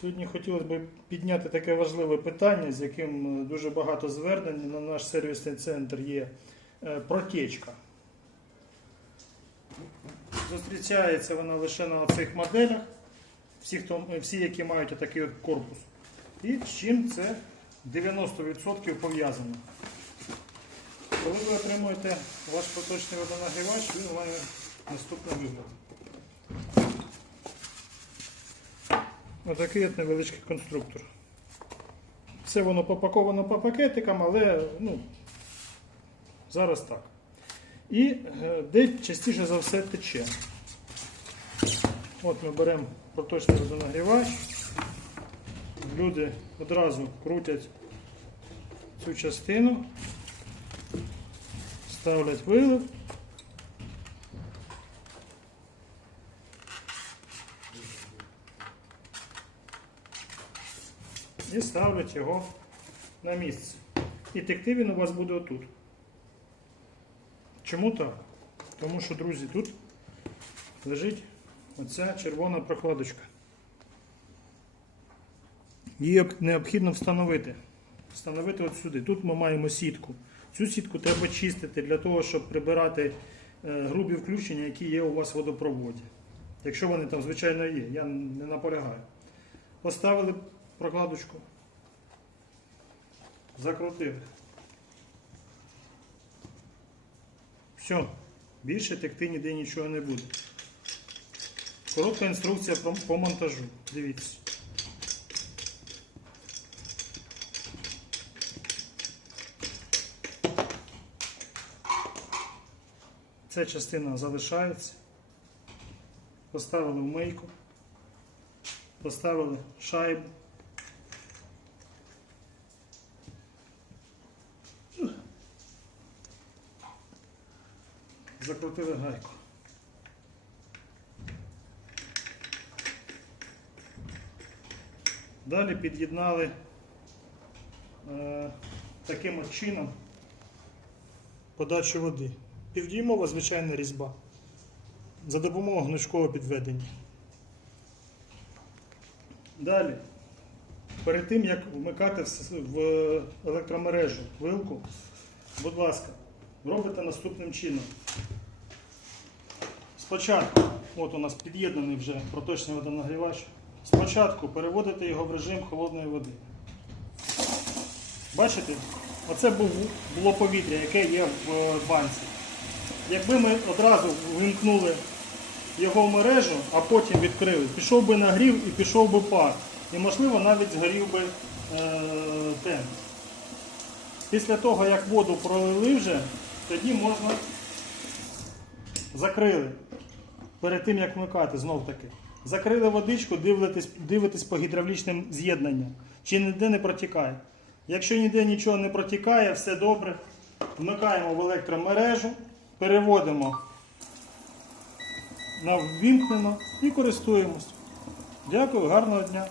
Сьогодні хотілося б підняти таке важливе питання, з яким е, дуже багато звернень на наш сервісний центр є е, протечка. Зустрічається вона лише на цих моделях, всі, хто, е, всі які мають такий корпус. І з чим це 90% пов'язано. Коли ви отримуєте ваш поточний водонагрівач, він має наступний вигляд. Отакий от невеличкий конструктор. Все воно попаковано по пакетикам, але ну, зараз так. І е, де частіше за все тече. От ми беремо проточний водонагрівач. Люди одразу крутять цю частину, ставлять вилив. І ставлять його на місце. І текти він у вас буде отут. Чому так? Тому що, друзі, тут лежить оця червона прокладочка. Її необхідно встановити. Встановити от сюди. Тут ми маємо сітку. Цю сітку треба чистити для того, щоб прибирати е, грубі включення, які є у вас в водопроводі. Якщо вони там, звичайно, є, я не наполягаю. Поставили прокладочку. Закрутили. Все. Більше текти ніде нічого не буде. Коротка інструкція по монтажу. Дивіться. Ця частина залишається. Поставили в мийку. Поставили шайбу. Закрутили гайку. Далі під'єднали е, таким от чином подачу води. Півдюймова звичайна різьба. За допомогою гнучкового підведення. Далі, перед тим як вмикати в електромережу вилку, будь ласка, робите наступним чином. Спочатку, от у нас під'єднаний вже проточний водонагрівач. Спочатку переводите його в режим холодної води. Бачите? Оце було повітря, яке є в е, банці. Якби ми одразу вимкнули його в мережу, а потім відкрили, пішов би нагрів і пішов би пар. І можливо навіть згорів би е, тент. Після того, як воду пролили вже, тоді можна закрили. Перед тим як вмикати, знов таки. Закрили водичку, дивитесь, дивитесь по гідравлічним з'єднанням. Чи ніде не протікає. Якщо ніде нічого не протікає, все добре. Вмикаємо в електромережу, переводимо на ввімкнено і користуємось. Дякую, гарного дня!